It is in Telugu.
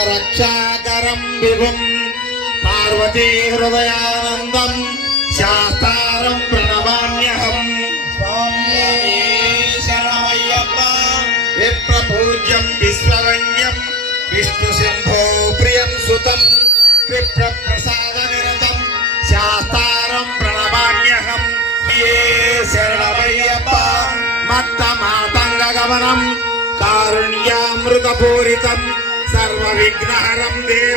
సర్వరక్షాకరం విభుం పార్వతీ హృదయానందం శాస్త్రం ప్రణమామ్యహం. శరణమయ్యప్ప. విప్రపూజ్యం విశ్వవంద్యం విష్ణు శంభో ప్రియం సుతం విప్రప్రసాద నిరతం శాస్త్రం ప్రణమామ్యహం. శరణమయ్యప్ప. మత్త మాతంగ గమనం కారుణ్యామృతపూరితం సర్వ విఘ్నహరం దేవ